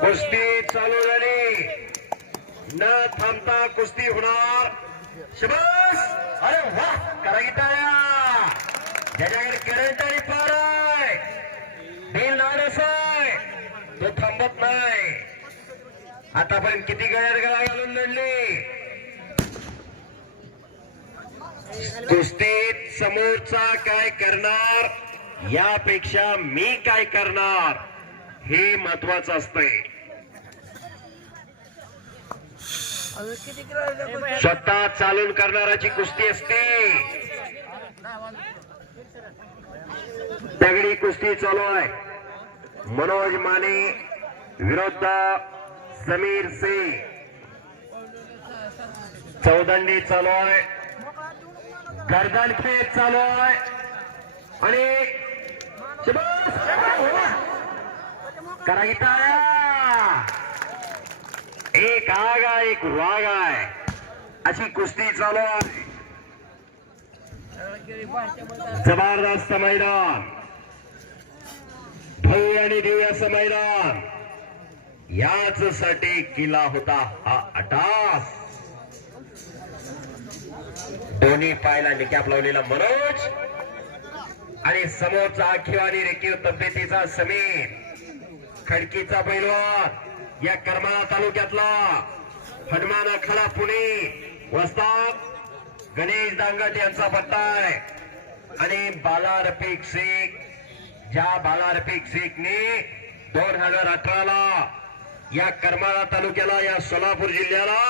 कुस्ती चालू झाली. न थांबता कुस्ती होणार. शबास अरे वा करा टाळ्या ज्याच्याकडे बिल लावण्यास आहे. तो थांबत नाही. आतापर्यंत किती गळ्यात गळा घालून लढली. कुस्तीत समोरचा काय करणार? यापेक्षा मी काय करणार? हे महत्वाचं असतंय. स्वतः चालून करणाराची कुस्ती असते. दगडी कुस्ती चालू आहे. मनोज माने विरुद्ध समीर सिंग. चौदंडी चालू आहे. गर्दन खेळ चालू आहे. आणि शबास! एक आग आहे एक वाघ आहे. अशी कुस्ती चालू आहे. जबरदस्त मैदान. भव्य आणि दिव्य असं मैदान. याच साठी किल्ला होता हा अटास. दोन्ही पायला निकॅप लावलेला मनोज. आणि समोरचा आखीव आणि रेखीव तब्येतीचा समीर. खडकीचा पैलवान. या करमाळा तालुक्यातला हनुमान आखाडा पुणे. वस्ताद गणेश दांगट यांचा पट्टा आहे. आणि बाला रफिक शेख. ज्या बाला रफिक शेखने दोन हजार अठराला या करमाळा तालुक्याला या सोलापूर जिल्ह्याला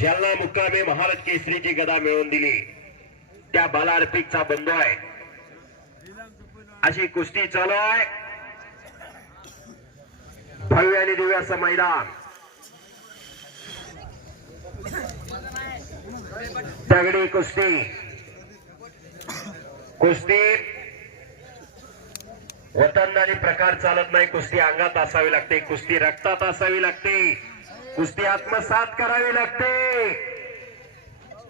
जालना मुक्कामे महाराज केसरीची गदा मिळवून दिली त्या बालार्पिकचा बंधू आहे. अशी कुस्ती चालू आहे. भव्य आणि दिव्याचं मैदान. दगडी कुस्ती. कुस्ती. वतनदारी प्रकार चालत नाही. कुस्ती अंगात असावी लागते. कुस्ती रक्तात असावी लागते. कुस्ती आत्मसात करावी लागते.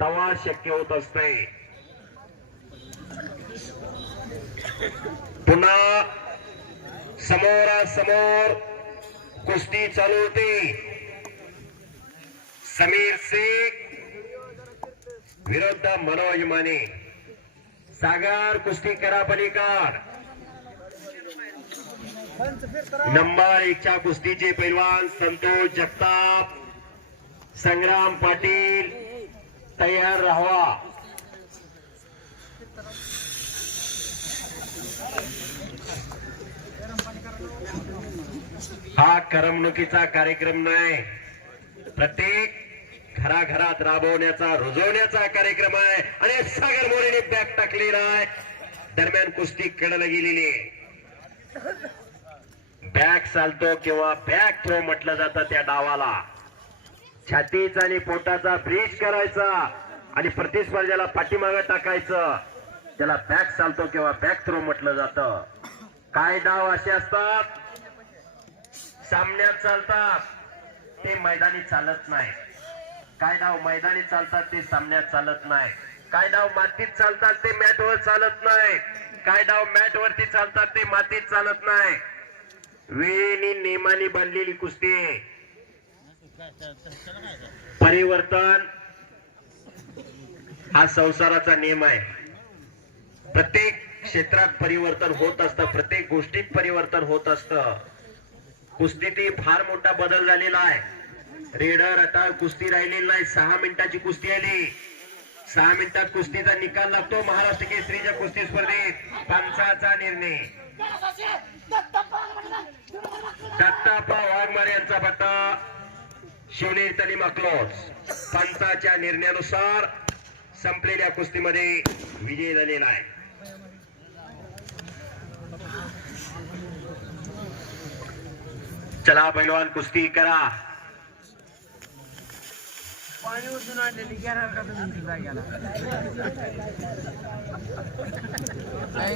तवा शक्य होत असते. पुन्हा समोरासमोर कुस्ती चालू होती. समीर शेख विरुद्ध मनोज माने सागर कुस्ती करा पलीकार नंबर एकच्या कुस्तीचे पैलवान संतोष जगताप, संग्राम पाटील तयार राहावा हा करमणुकीचा कार्यक्रम नाही. प्रत्येक घराघरात राबवण्याचा रुजवण्याचा कार्यक्रम आहे. आणि सागर मोरेने बॅग टाकलेला आहे दरम्यान कुस्ती कडला गेलेली बॅग चालतो किंवा बॅग थ्रो म्हटलं जातं त्या डावाला. छातीचा आणि पोटाचा ब्रिज करायचा आणि प्रतिस्पर्ध्याला पाठीमागं टाकायचं. त्याला बॅक चालतो किंवा बॅक थ्रो म्हटलं जातं. काय डाव असे असतात? सामन्यात चालतात. ते मैदानी चालत नाही. काय डाव मैदानी चालतात ते सामन्यात चालत नाही. काय डाव मातीत चालतात ते मॅटवर चालत नाही. काय डाव मॅट वरती चालतात ते मातीत चालत नाही. वेळेने नेमाने बनलेली कुस्ती. आहे. परिवर्तन हा संसाराचा नियम आहे. प्रत्येक क्षेत्रात परिवर्तन होत असतं प्रत्येक गोष्टीत परिवर्तन होत असतं. कुस्तीतही फार मोठा बदल झालेला आहे. रेडर आता कुस्ती राहिलेली नाही सहा मिनिटाची कुस्ती आली. सहा मिनिटात कुस्तीचा निकाल लागतो महाराष्ट्र केसरीच्या कुस्ती स्पर्धेत पंचाचा निर्णय. दत्ताप्पा वाघमारे यांचा पट्टा शिवनेर तलिमा क्लोज पंचाच्या निर्णयानुसार संपलेल्या कुस्तीमध्ये विजय झालेला आहे. चला पैलवान कुस्ती करा.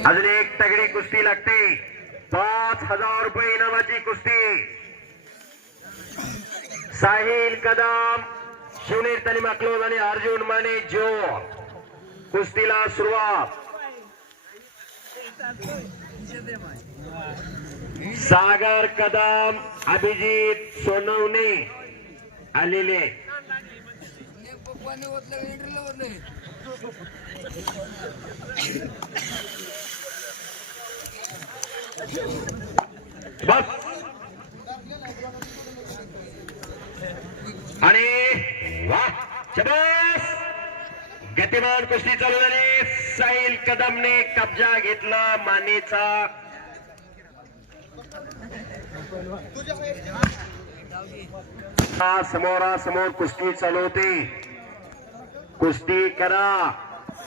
अजून एक तगडी कुस्ती लागते. पाच हजार रुपये इनामाची कुस्ती. साहिल कदम शिवनेर तनिमा क्लोज आणि अर्जुन माने जो. कुस्तीला सुरुवात. सागर कदम अभिजित सोनवणे आलेले. बस. आणि वा शबास! गतिमान कुस्ती चालू झाली. साहिल कदमने कब्जा घेतला मानेचा. समोरासमोर कुस्ती चालवते कुस्ती करा.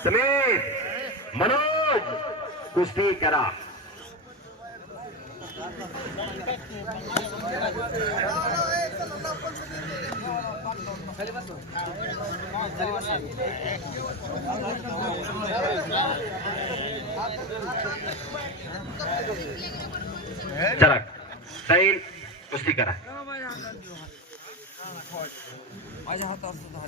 समीर मनोज कुस्ती करा. चला साहिल कुस्ती करा. माझ्या हातावर सुद्धा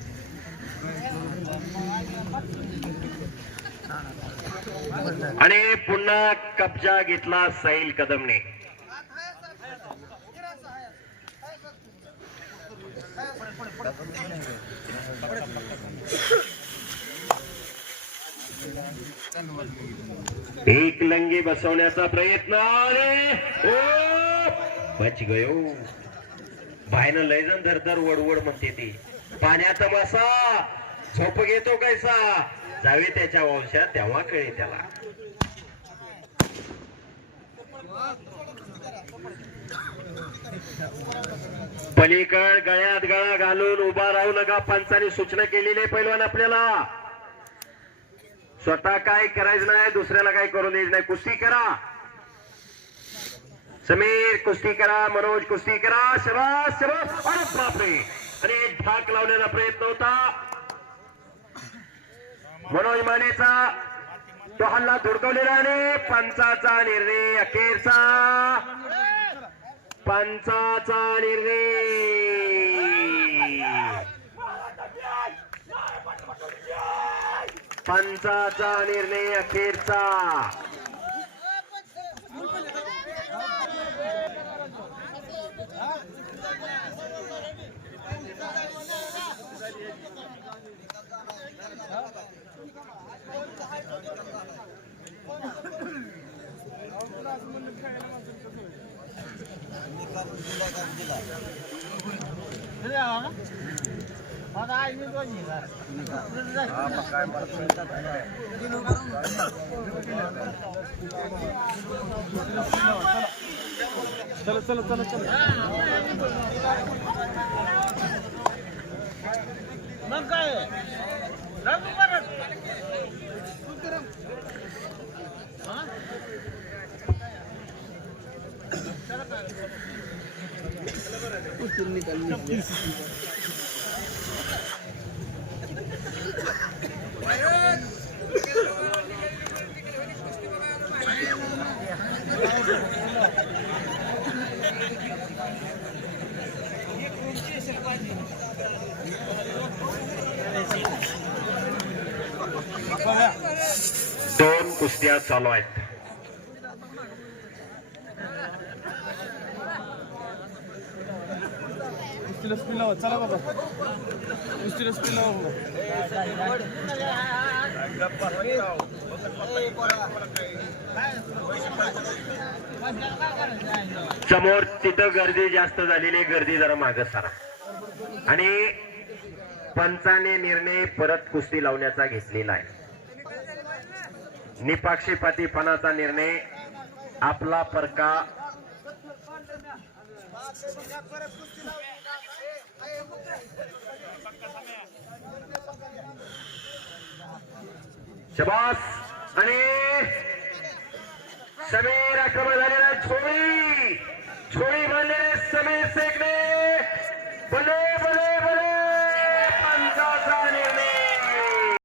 आणि पुन्हा कब्जा घेतला साहिल कदमने. एक लंगी बसवण्याचा प्रयत्न आणि ओ! बच गयो. बायनं लयजन धरधर वडवड म्हणते ती. पाण्यात मासा. झोप घेतो कैसा? जावे त्याच्या वंशात तेव्हा कळे त्याला. पलीकड गळ्यात गळा घालून उभा राहू नका. पंचाने सूचना केलेली आहे पैलवान आपल्याला. स्वतः काय करायचं नाही दुसऱ्याला काय करून द्यायचं नाही. कुस्ती करा. समीर कुस्ती करा. मनोज कुस्ती करा. शबास शबास अरे बापरे. आणि ढाक लावण्याचा प्रयत्न होता. मनोज मानेचा. तो हल्ला धुडकवलेला आणि पंचाचा निर्णय अखेरचा. पंचाचा निर्णय. पंचाचा निर्णय अखेरचा. मग काय रघु परत दोन कुस्त्या चालू आहेत. कुस्तीला स्पिन लावा चला बाबा. कुस्तीला स्पिन लावा समोर तिथं गर्दी जास्त झालेली गर्दी जरा माग सारा. आणि पंचाने निर्णय परत कुस्ती लावण्याचा घेतलेला आहे. निपाक्षीपातीपणाचा निर्णय आपला परका शबास आणि समीर आक्रमण झाले.